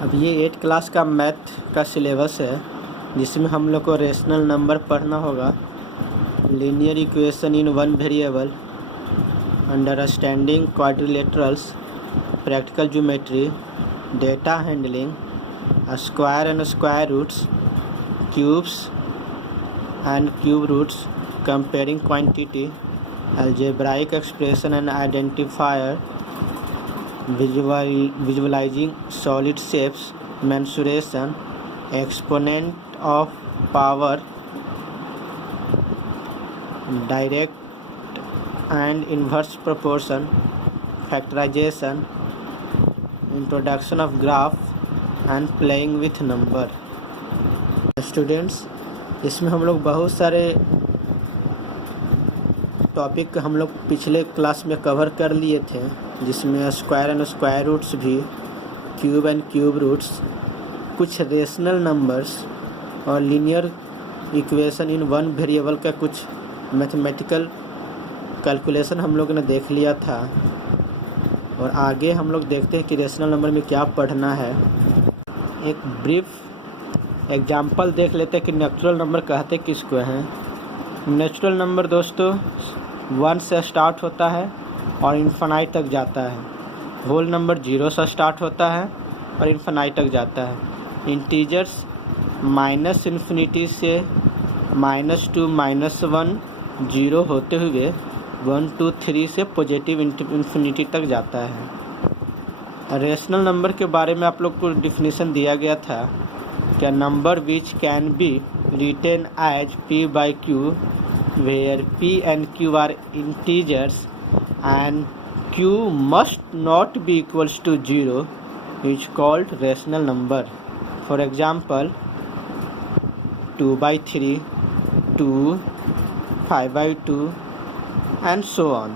अब ये 8 क्लास का मैथ का सिलेबस है, जिसमें हम लोग को रेशनल नंबर पढ़ना होगा, linear equation in one variable, understanding quadrilaterals, practical geometry, data handling, square and square roots, cubes and cube roots, comparing quantity, algebraic expression and identifier, visualizing solid shapes, mensuration, exponent of power, direct and inverse proportion, factorization, introduction of graph and playing with number। Students, इसमें हम लोग बहुत सारे topic हम लोग पिछले class में cover कर लिए थे, जिसमें स्क्वायर एंड स्क्वायर रूट्स भी, क्यूब एंड क्यूब रूट्स, कुछ रेशनल नंबर्स और linear equation in one variable का कुछ मैथमेटिकल कैलकुलेशन हम लोग ने देख लिया था। और आगे हम लोग देखते हैं कि रेशनल नंबर में क्या पढ़ना है। एक ब्रीफ एग्जांपल देख लेते हैं कि नेचुरल नंबर कहते किसको हैं। नेचुरल नंबर दोस्तों 1 से स्टार्ट होता है और इन्फिनाइट तक जाता है। होल नंबर 0 से स्टार्ट होता है और इन्फिनाइट तक जाता है। इंटीजर्स -∞ से -2 -1 0 होते हुए 1 2 3 से पॉजिटिव इन्फिनिटी तक जाता है। रेशनल नंबर के बारे में आप लोग को डिफिनीशन दिया गया था क्या, number which can be written as p/q where p and q are integers and q must not be equals to 0 is called rational number. For example, 2/3, 2, 5/2 and so on।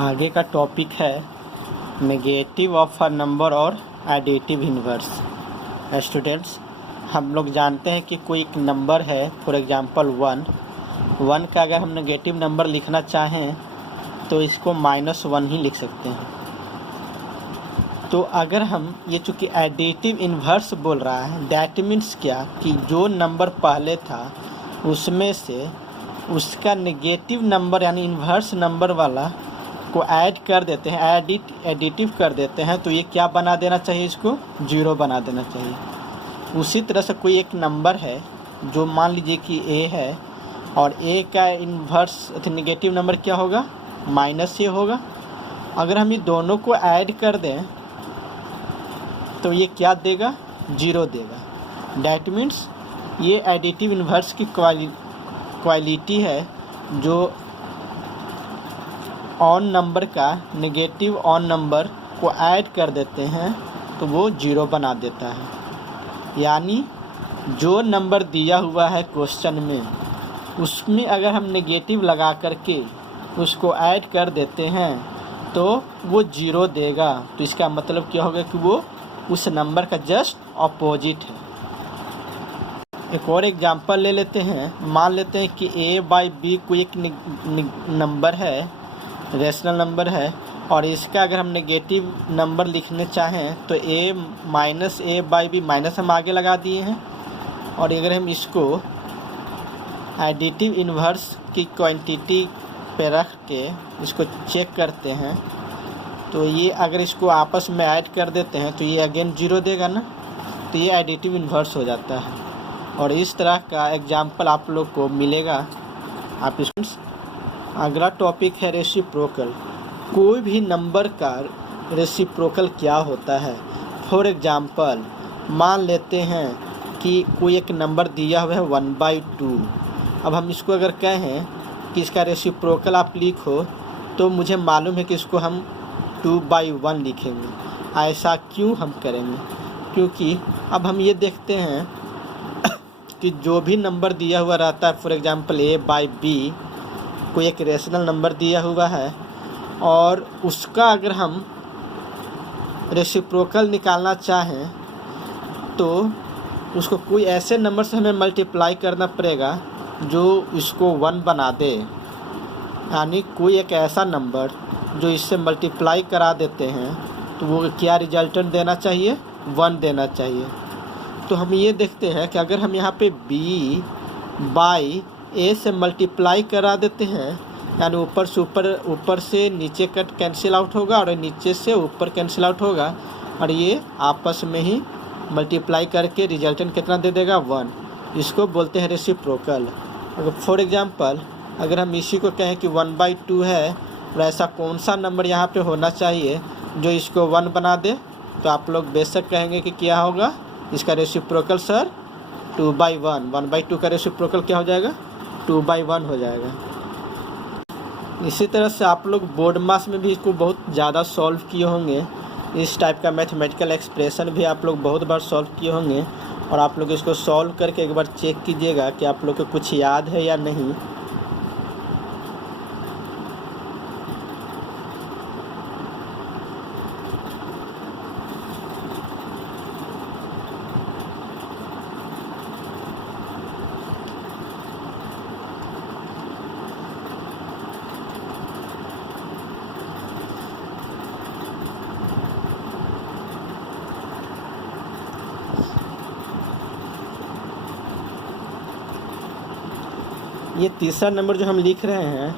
आगे का टॉपिक है negative of a number और additive inverse. Students, हम लोग जानते हैं कि कोई एक नंबर है, फॉर एग्जांपल 1 का अगर हम नेगेटिव नंबर लिखना चाहें तो इसको -1 ही लिख सकते हैं। तो अगर हम ये चूँकि एडिटिव इन्वर्स बोल रहा है, दैट मीन्स क्या कि जो नंबर पहले था उसमें से उसका नेगेटिव नंबर यानी इन्वर्स नंबर वाला को ऐड कर देते हैं, एडिटिव कर देते हैं, तो ये क्या बना देना चाहिए, इसको 0 बना देना चाहिए। उसी तरह से कोई एक नंबर है जो मान लीजिए कि a है और a का इन्वर्स नेगेटिव नंबर क्या होगा, -a होगा। अगर हम ये दोनों को ऐड कर दें तो ये क्या देगा, 0 देगा। डैट मीन्स ये एडिटिव इन्वर्स की क्वालिटी है, जो ऑन नंबर का नेगेटिव ऑन नंबर को ऐड कर देते हैं तो वो 0 बना देता है। यानी जो नंबर दिया हुआ है क्वेश्चन में, उसमें अगर हम नेगेटिव लगा करके उसको ऐड कर देते हैं तो वो 0 देगा। तो इसका मतलब क्या होगा कि वो उस नंबर का जस्ट अपोजिट है। एक और एग्जांपल ले लेते हैं। मान लेते हैं कि a/b कोई एक नंबर है, रेशनल नंबर है, और इसका अगर हम नेगेटिव नंबर लिखने चाहें तो a-a/b माइनस हम आगे लगा दिए हैं। और अगर हम इसको एडिटिव इन्वर्स की क्वांटिटी पे रख के इसको चेक करते हैं तो ये अगर इसको आपस में ऐड कर देते हैं तो ये अगेन 0 देगा ना, तो ये एडिटिव इन्वर्स हो जाता है। और इस तरह का एग्जाम्पल आप लोग को मिलेगा। आप अगला टॉपिक है रेसिप्रोकल। कोई भी नंबर का रेसिप्रोकल क्या होता है। फॉर एग्जांपल मान लेते हैं कि कोई एक नंबर दिया हुआ है 1/2। अब हम इसको अगर कहें कि इसका रेसिप्रोकल आप लिखो तो मुझे मालूम है कि इसको हम 2/1 लिखेंगे। ऐसा क्यों हम करेंगे, क्योंकि अब हम ये देखते हैं कि जो भी नंबर दिया हुआ रहता है, फॉर एग्जांपल a/b कोई एक रेशनल नंबर दिया हुआ है और उसका अगर हम रेसिप्रोकल निकालना चाहें तो उसको कोई ऐसे नंबर से हमें मल्टीप्लाई करना पड़ेगा जो इसको 1 बना दे। यानी कोई एक ऐसा नंबर जो इससे मल्टीप्लाई करा देते हैं तो वो क्या रिजल्टेंट देना चाहिए, 1 देना चाहिए। तो हम ये देखते हैं कि अगर हम यहाँ पे b बाई a से मल्टीप्लाई करा देते हैं, यानी ऊपर से नीचे कट कैंसिल आउट होगा और नीचे से ऊपर कैंसिल आउट होगा, और ये आपस में ही मल्टीप्लाई करके रिजल्टेंट कितना दे देगा, 1। इसको बोलते हैं रेसिप्रोकल। अगर फॉर एग्जांपल अगर हम इसी को कहें कि 1/2 है, और ऐसा कौन सा नंबर यहाँ पे होना चाहिए जो इसको 1 बना दे, तो आप लोग बेशक कहेंगे कि क्या होगा इसका रेसिप्रोकल सर, 2/1। 1/2 का रेसिप्रोकल क्या हो जाएगा, 2/1 हो जाएगा। इसी तरह से आप लोग बोर्ड मास में भी इसको बहुत ज़्यादा सॉल्व किए होंगे। इस टाइप का मैथमेटिकल एक्सप्रेशन भी आप लोग बहुत बार सॉल्व किए होंगे, और आप लोग इसको सॉल्व करके एक बार चेक कीजिएगा कि आप लोग को कुछ याद है या नहीं। ये तीसरा नंबर जो हम लिख रहे हैं,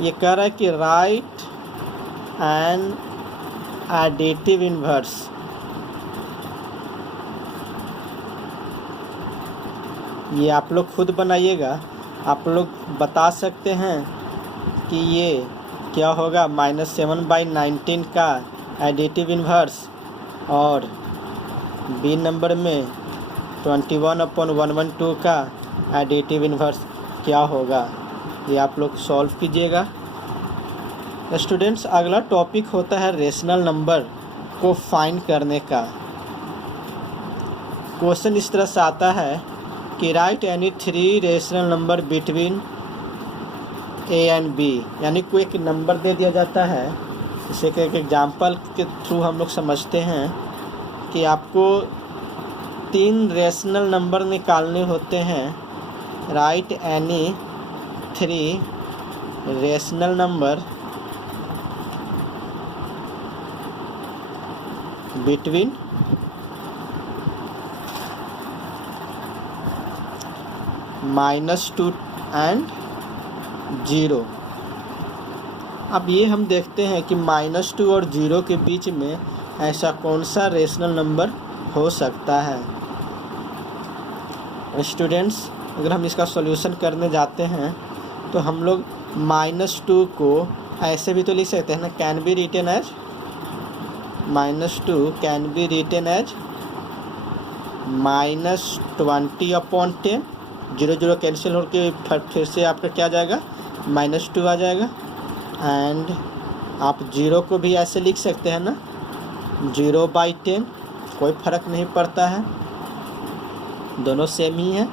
ये कह रहा है कि राइट एन एडिटिव इन्वर्स। ये आप लोग खुद बनाइएगा। आप लोग बता सकते हैं कि ये क्या होगा, -7/19 का एडिटिव इन्वर्स, और बी नंबर में 21/112 का एडिटिव इन्वर्स क्या होगा। ये आप लोग सॉल्व कीजिएगा। स्टूडेंट्स, अगला टॉपिक होता है रेशनल नंबर को फाइंड करने का। क्वेश्चन इस तरह से आता है कि right any 3 rational number between a and b, यानी कोई एक नंबर दे दिया जाता है। इसे एक एग्जांपल के थ्रू हम लोग समझते हैं कि आपको 3 रेशनल नंबर निकालने होते हैं। Right any 3 rational number between -2 and 0। अब ये हम देखते हैं कि -2 और 0 के बीच में ऐसा कौन सा रेशनल नंबर हो सकता है। स्टूडेंट्स, अगर हम इसका सॉल्यूशन करने जाते हैं तो हम लोग -2 को ऐसे भी तो लिख सकते हैं ना, can be written as -2 can be written as -20/10। 0 cancel होकर फिर से आपका क्या आ जाएगा, -2 आ जाएगा। एंड आप 0 को भी ऐसे लिख सकते हैं ना, 0/10, कोई फ़र्क नहीं पड़ता है, दोनों सेम ही है।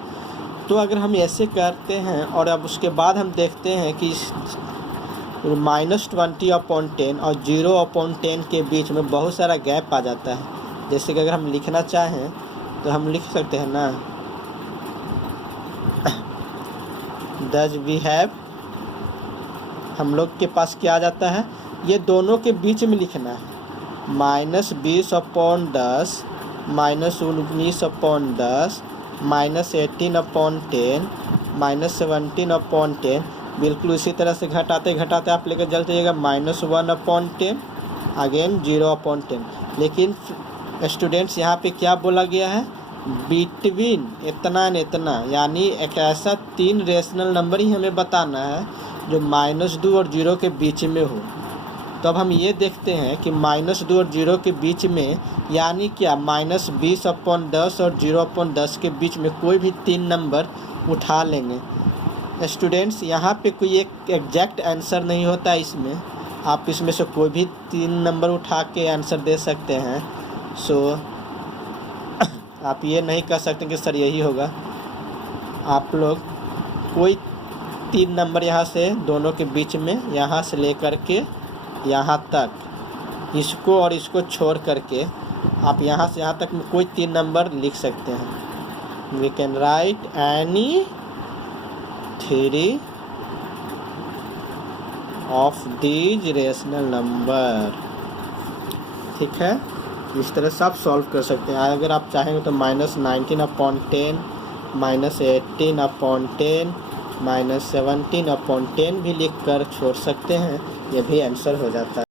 तो अगर हम ऐसे करते हैं और अब उसके बाद हम देखते हैं कि -20/10 और 0/10 के बीच में बहुत सारा गैप आ जाता है। जैसे कि अगर हम लिखना चाहें तो हम लिख सकते हैं ना, दस वी हैव, हम लोग के पास क्या आ जाता है, ये दोनों के बीच में लिखना है। -20/10 -19/10 -18/10 -17/10, बिल्कुल इसी तरह से घटाते घटाते आप लेकर चल जाइएगा -1/10, अगेन 0/10। लेकिन स्टूडेंट्स, यहाँ पे क्या बोला गया है, बिटवीन इतना न इतना, यानी एक ऐसा 3 रेशनल नंबर ही हमें बताना है जो -2 और 0 के बीच में हो। तो अब हम ये देखते हैं कि -2 और 0 के बीच में, यानी क्या, -20/10 और 0/10 के बीच में कोई भी 3 नंबर उठा लेंगे। स्टूडेंट्स, यहाँ पे कोई एक एग्जैक्ट आंसर नहीं होता इसमें, आप इसमें से कोई भी 3 नंबर उठा के आंसर दे सकते हैं। सो आप ये नहीं कह सकते कि सर यही होगा। आप लोग कोई 3 नंबर यहाँ से दोनों के बीच में, यहाँ से लेकर के यहाँ तक, इसको और इसको छोड़ करके आप यहाँ से यहाँ तक में कोई 3 नंबर लिख सकते हैं। We can write any 3 of these rational number. ठीक है, इस तरह से आप सॉल्व कर सकते हैं। अगर आप चाहेंगे तो -19/10 -18/10 -17/10 भी लिख कर छोड़ सकते हैं, ये भी आंसर हो जाता है।